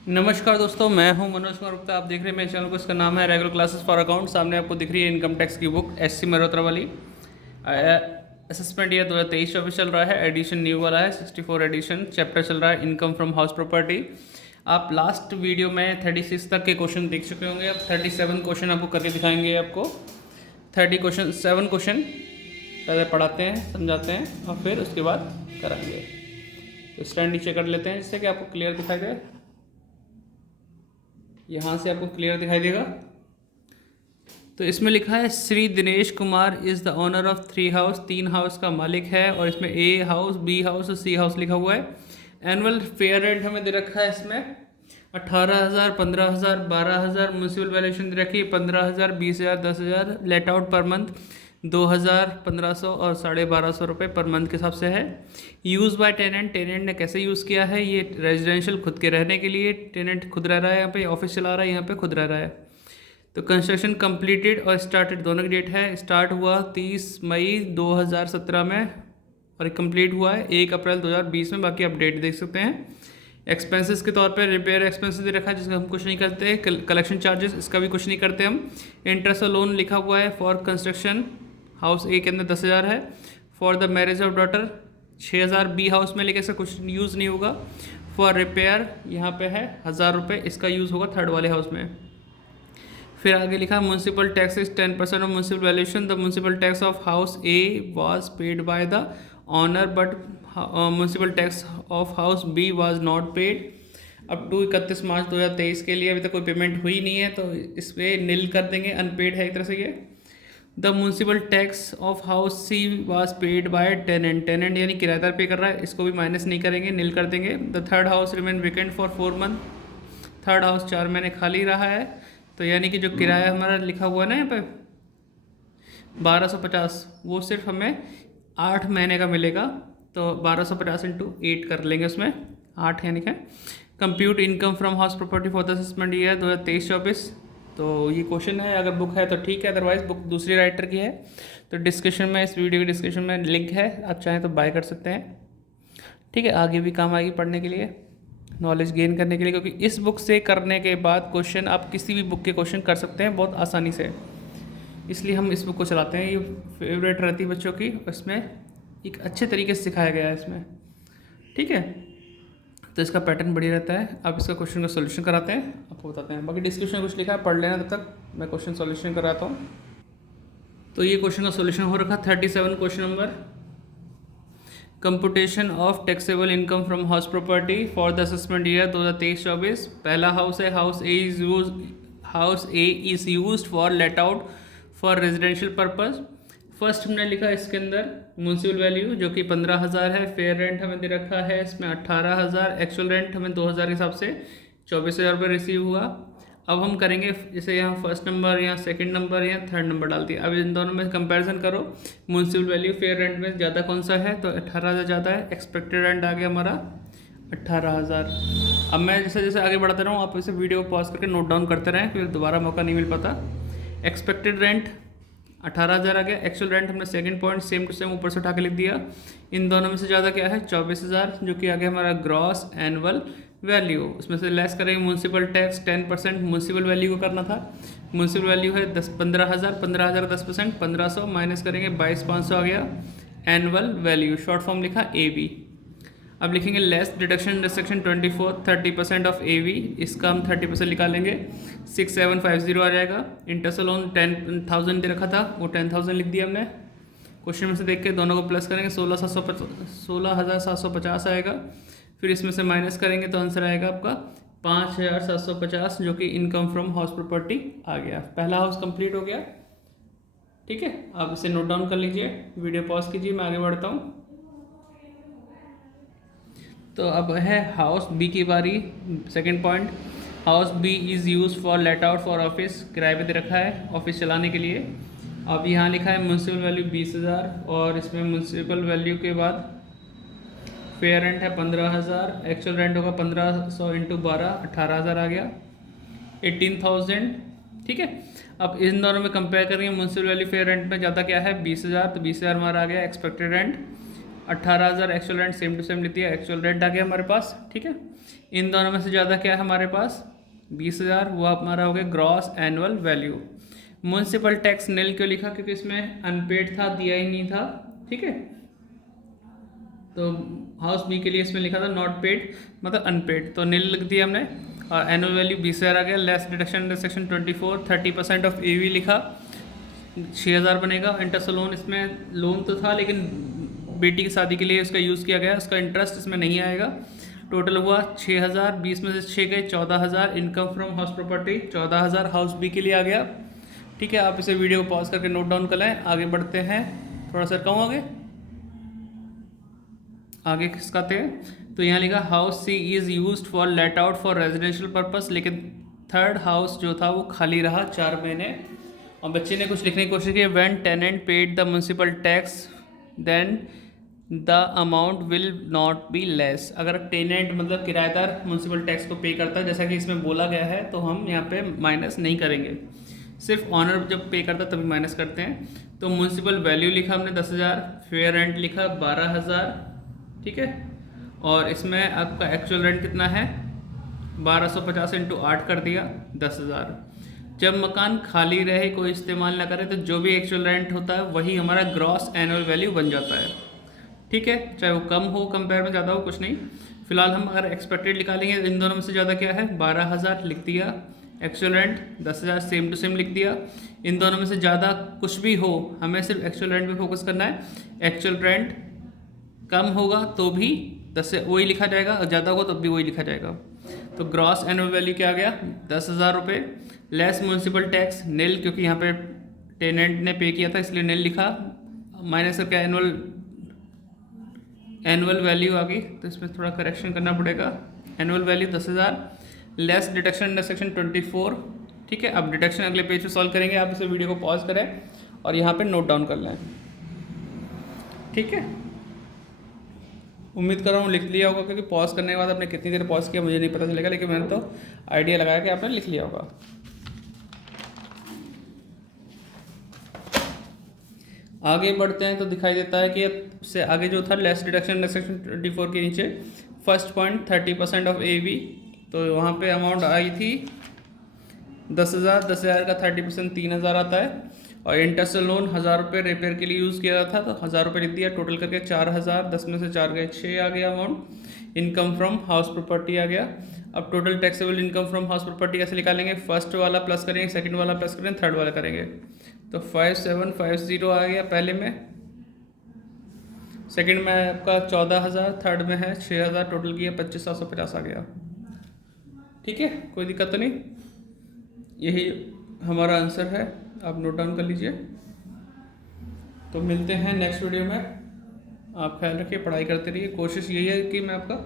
नमस्कार दोस्तों, मैं हूं मनोज कुमार गुप्ता। आप देख रहे हैं मेरे चैनल को। इसका नाम है रेगुलर क्लासेस फॉर अकाउंट। सामने आपको दिख रही है इनकम टैक्स की बुक एससी मल्होत्रा वाली। असेसमेंट ईयर 2023-24 चल रहा है। एडिशन न्यू वाला है, 64 एडिशन। चैप्टर चल रहा है इनकम फ्रॉम हाउस प्रॉपर्टी। आप लास्ट वीडियो में 36 तक के क्वेश्चन देख चुके होंगे। अब 37 क्वेश्चन आपको करके दिखाएंगे। आपको 7 क्वेश्चन पहले पढ़ाते हैं, समझाते हैं और फिर उसके बाद कराएंगे। तो स्टैंड नीचे कर लेते हैं जिससे कि आपको क्लियर दिखाई दे। यहाँ से आपको क्लियर दिखाई देगा। तो इसमें लिखा है Shri Dinesh Kumar is the owner of 3 house. 3 house का मालिक है और इसमें ए हाउस, बी हाउस और सी हाउस लिखा हुआ है। एनुअल फेयर रेंट हमें दे रखा है इसमें 18,000, 15,000, 12,000। म्यूनसिपल वैल्यूएशन दे रखी है 15,000, 20,000, 10,000। लेट आउट पर मंथ 2,000, 1,500 और 1,250 रुपये पर मंथ के हिसाब से है। यूज़ बाय टेनेंट, टेनेंट ने कैसे यूज़ किया है? ये रेजिडेंशियल खुद के रहने के लिए। टेनेंट खुद रह रहा है यहाँ पे, ऑफिस चला रहा है यहाँ पे, खुद रह रहा है। तो कंस्ट्रक्शन कंप्लीटेड और स्टार्टेड दोनों की डेट है। स्टार्ट हुआ 30 मई 2017 में और कंप्लीट हुआ है 1 अप्रैल 2020 में। बाकी आप डेट देख सकते हैं। एक्सपेंसेस के तौर पे रिपेयर एक्सपेंसेस दे रखा है जिसका हम कुछ नहीं करते। कलेक्शन चार्जेस इसका भी कुछ नहीं करते हम। इंटरेस्ट और लोन लिखा हुआ है फॉर कंस्ट्रक्शन हाउस ए के अंदर 10,000 है। For the marriage of daughter 6,000। B house में लेके इसका कुछ यूज़ नहीं होगा। फॉर रिपेयर यहाँ पे है 1,000 रुपये, इसका यूज़ होगा थर्ड वाले हाउस में। फिर आगे लिखा है municipal tax is 10% of municipal valuation. The municipal tax of house A was paid by the owner but municipal tax of house B was not paid up to 31 March 2023 के लिए। अभी तक कोई पेमेंट हुई नहीं है तो इस पर नील कर देंगे, अनपेड है एक तरह से ये। The municipal tax of house C was paid by tenant, tenant यानी किराएदार पे कर रहा है, इसको भी माइनस नहीं करेंगे, नील कर देंगे। The third house remain vacant for 4 month. Third house 4 महीने खाली रहा है, तो यानी कि जो किराया हमारा लिखा हुआ है ना यहाँ पे 1250, वो सिर्फ हमें 8 महीने का मिलेगा। तो 1250 इंटू 8 कर लेंगे, उसमें 8 यानी कि compute income from house property for the assessment year 2023-24। तो ये क्वेश्चन है, अगर बुक है तो ठीक है, अदरवाइज बुक दूसरी राइटर की है। तो डिस्क्रिप्शन में, इस वीडियो के डिस्क्रिप्शन में लिंक है, आप चाहें तो बाय कर सकते हैं। ठीक है, आगे भी काम आएगी पढ़ने के लिए, नॉलेज गेन करने के लिए। क्योंकि इस बुक से करने के बाद क्वेश्चन आप किसी भी बुक के क्वेश्चन कर सकते हैं बहुत आसानी से, इसलिए हम इस बुक को चलाते हैं। ये फेवरेट रहती है बच्चों की, इसमें एक अच्छे तरीके से सिखाया गया है इसमें। ठीक है, तो इसका पैटर्न बढ़िया रहता है। अब इसका क्वेश्चन का सोल्यूशन कराते हैं, आपको बताते हैं। बाकी डिस्क्रिप्शन में कुछ लिखा है, पढ़ लेना, तब तक मैं क्वेश्चन सोल्यूशन कराता हूँ। तो ये क्वेश्चन का सोल्यूशन हो रखा 37 question number. Computation of taxable income from house property for the assessment year 2023-24। पहला हाउस है, house A is used for let out for residential purpose. First हमने लिखा इसके अंदर म्यूनसिपल वैल्यू जो कि 15,000 है। फेयर रेंट हमें दे रखा है इसमें 18,000। एक्चुअल रेंट हमें 2,000 के हिसाब से 24,000 रुपये रिसीव हुआ। अब हम करेंगे जैसे यहाँ फर्स्ट नंबर या सेकंड नंबर या थर्ड नंबर डाल दिया। अब इन दोनों में कंपैरिजन करो, म्यूनसिपल वैल्यू फेयर रेंट में ज़्यादा कौन सा है, तो 18,000 ज़्यादा है। एक्सपेक्टेड रेंट आ गया हमारा 18,000। अब मैं जैसे जैसे आगे बढ़ाता रहूँ, आप इसे वीडियो को पॉज करके नोट डाउन करते रहें, फिर दोबारा मौका नहीं मिल पाता। एक्सपेक्टेड रेंट 18,000 आ गया। एक्चुअल रेंट हमने second point same to same ऊपर से उठा के लिख दिया। इन दोनों में से ज़्यादा क्या है, 24,000, जो कि आ गया हमारा ग्रॉस एनुअल वैल्यू। उसमें से लेस करेंगे म्यूनसिपल टैक्स 10%, म्यूनसिपल वैल्यू को करना था। म्यूनसिपल वैल्यू है 15,000, 15,000 का 10% 1,500 माइनस करेंगे 22,500 आ गया एनुअल वैल्यू। शॉर्ट फॉर्म लिखा AB। अब लिखेंगे less deduction section 24 30% of AV, इसका हम 30% निकालेंगे 6,750 आ जाएगा। इंटरेस्ट लोन 10,000 दे रखा था, वो 10,000 लिख दिया हमने। क्वेश्चन में से देख के दोनों को प्लस करेंगे 16,750 आएगा। फिर इसमें से माइनस करेंगे तो आंसर आएगा आपका 5,750, जो कि इनकम फ्रॉम हाउस प्रॉपर्टी आ गया। पहला हाउस कंप्लीट हो गया। ठीक है, आप इसे नोट डाउन कर लीजिए, वीडियो पॉज कीजिए, मैं आगे बढ़ता हूँ। तो अब है हाउस बी की बारी। Second point, house B is use for let out for office, किराए पे दे रखा है ऑफिस चलाने के लिए। अब यहाँ लिखा है म्यूनसिपल वैल्यू 20,000 और इसमें म्यूनसिपल वैल्यू के बाद फेयर रेंट है 15,000। एक्चुअल रेंट होगा 1,500 इंटू 12, 18,000 आ गया 18,000। ठीक है, अब इन दोनों में कंपेयर करेंगे, म्यूनसिपल वैल्यू फेयर रेंट में ज़्यादा क्या है 20,000, तो 20,000 हमारा आ गया। Expected rent 18,000, actual rent same to same लिख दिया, एक्चुअल रेंट आ गया हमारे पास। ठीक है, इन दोनों में से ज़्यादा क्या है हमारे पास 20,000, वो हमारा हो गया gross annual value. Municipal tax nil क्यों लिखा, क्योंकि इसमें अनपेड था, दिया ही नहीं था, ठीक है। तो हाउस बी के लिए इसमें लिखा था नॉट पेड मतलब अनपेड, तो नील लिख दिया हमने। और एनुअल वैल्यू 20,000 आ गया। Less deduction under section 24 30% of AV लिखा, 6,000 बनेगा। इंटरेस्ट लोन, इसमें लोन तो था लेकिन बेटी की शादी के लिए उसका यूज़ किया गया, उसका इंटरेस्ट इसमें नहीं आएगा। टोटल हुआ 6,000, 20 में से 6 गए 14,000। Income from house property 14,000 house B के लिए आ गया, ठीक है। आप इसे वीडियो को पॉज करके नोट डाउन कर लें। आगे बढ़ते हैं, थोड़ा सा कहूँ आगे किसकाते हैं। तो यहाँ लिखा house C is used for let out for residential purpose, लेकिन थर्ड हाउस जो था वो खाली रहा 4 महीने। और बच्चे ने कुछ लिखने की कोशिश की, when tenant paid the municipal tax then the amount will not be less. अगर टेनेंट मतलब किराएदार म्यूनसिपल टैक्स को पे करता है, जैसा कि इसमें बोला गया है, तो हम यहाँ पे माइनस नहीं करेंगे, सिर्फ ऑनर जब पे करता तभी माइनस करते हैं। तो म्यूनसिपल वैल्यू लिखा हमने 10,000, फेयर रेंट लिखा 12,000, ठीक है। और इसमें आपका एक्चुअल रेंट कितना है 1250 इंटू 8 कर दिया 10,000। जब मकान खाली रहे, कोई इस्तेमाल ना करे, तो जो भी एक्चुअल रेंट होता है वही हमारा ग्रॉस एनुअल वैल्यू बन जाता है, ठीक है। चाहे वो कम हो कंपेयर में ज़्यादा हो, कुछ नहीं। फिलहाल हम अगर एक्सपेक्टेड निकालेंगे, इन दोनों में से ज़्यादा क्या है 12,000 लिख दिया, actual rent 10,000 same to same लिख दिया। इन दोनों में से ज़्यादा कुछ भी हो, हमें सिर्फ एक्चुअल रेंट पे फोकस करना है। एक्चुअल रेंट कम होगा तो भी 10 से वही लिखा जाएगा, और ज़्यादा होगा तो भी वही लिखा जाएगा। तो ग्रॉस एनुअल वैल्यू क्या आ गया 10,000 रुपये। लेस म्यूनसिपल टैक्स नील, क्योंकि यहाँ पे टेनेंट ने पे किया था इसलिए नील लिखा। माइनस करके एनुअल वैल्यू आ गई, तो इसमें थोड़ा करेक्शन करना पड़ेगा। Annual value 10,000, less deduction under section 24, ठीक है। अब डिडक्शन अगले पेज पे सॉल्व करेंगे। आप इसे वीडियो को पॉज करें और यहाँ पे नोट डाउन कर लें, ठीक है। उम्मीद कर रहा हूँ लिख लिया होगा, क्योंकि पॉज करने के बाद आपने कितनी देर पॉज किया मुझे नहीं पता चलेगा, लेकिन मैंने तो आइडिया लगाया कि आपने लिख लिया होगा। आगे बढ़ते हैं तो दिखाई देता है कि उससे आगे जो था लेस डिडक्शन अंडर सेक्शन 24 के नीचे फर्स्ट पॉइंट 30% ऑफ एवी, तो वहाँ पे अमाउंट आई थी 10,000। 10,000 का 30% 3,000 आता है। और इंटरेस्ट लोन 1,000 रुपये रिपेयर के लिए यूज़ किया था, तो 1,000 रुपये लिख दिया। टोटल करके 4,000, 10 में से 4 गए 6 आ गया amount. Income from house property आ गया। अब total taxable income from house property कैसे निकालेंगे, फर्स्ट वाला प्लस करेंगे, सेकंड वाला प्लस करेंगे, थर्ड वाला करेंगे। तो 5750 आ गया पहले में, सेकंड में आपका 14,000, थर्ड में है 6,000, टोटल किया 25,750 आ गया, ठीक है। कोई दिक्कत तो नहीं, यही हमारा आंसर है, आप नोट डाउन कर लीजिए। तो मिलते हैं नेक्स्ट वीडियो में। आप ख्याल रखिए, पढ़ाई करते रहिए। कोशिश यही है कि मैं आपका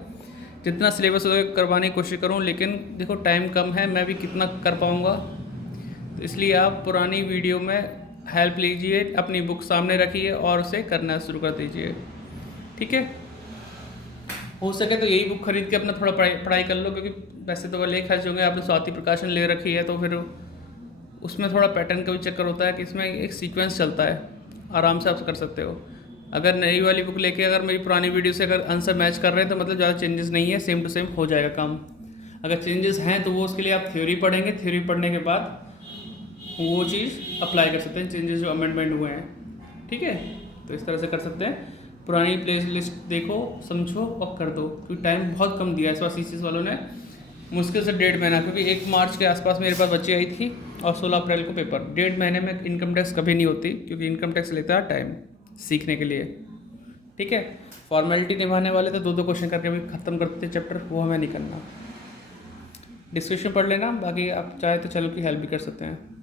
जितना सिलेबस हो करवाने की कोशिश करूं, लेकिन देखो टाइम कम है, मैं भी कितना कर पाऊंगा, तो इसलिए आप पुरानी वीडियो में हेल्प लीजिए, अपनी बुक सामने रखिए और उसे करना शुरू कर दीजिए, ठीक है। हो सके तो यही बुक खरीद के अपना थोड़ा पढ़ाई कर लो, क्योंकि वैसे तो ले खर्च होंगे। आपने स्वाति प्रकाशन ले रखी है, तो फिर उसमें थोड़ा पैटर्न का भी चक्कर होता है कि इसमें एक सीक्वेंस चलता है, आराम से आप कर सकते हो। अगर नई वाली बुक लेके अगर मेरी पुरानी वीडियो से अगर आंसर मैच कर रहे हैं, तो मतलब ज़्यादा चेंजेस नहीं है, सेम टू सेम हो जाएगा काम। अगर चेंजेस हैं तो वो उसके लिए आप थ्योरी पढ़ेंगे, थ्योरी पढ़ने के बाद वो चीज़ अप्लाई कर सकते हैं, चेंजेस जो अमेंडमेंट हुए हैं, ठीक है। तो इस तरह से कर सकते हैं। पुरानी प्ले लिस्ट देखो, समझो और कर दो, क्योंकि टाइम बहुत कम दिया है इस बार सीसीएस वालों ने, मुश्किल से 1.5 महीना, क्योंकि 1 मार्च के आसपास मेरे पास बच्ची आई थी और 16 अप्रैल को पेपर। 1.5 महीने में इनकम टैक्स कभी नहीं होती, क्योंकि इनकम टैक्स लेता है टाइम सीखने के लिए, ठीक है। फॉर्मेलिटी निभाने वाले तो 2-2 क्वेश्चन करके भी ख़त्म करते चैप्टर, वो हमें नहीं करना। डिस्क्रिप्शन पढ़ लेना, बाकी आप चाहे तो चलो की हेल्प भी कर सकते हैं।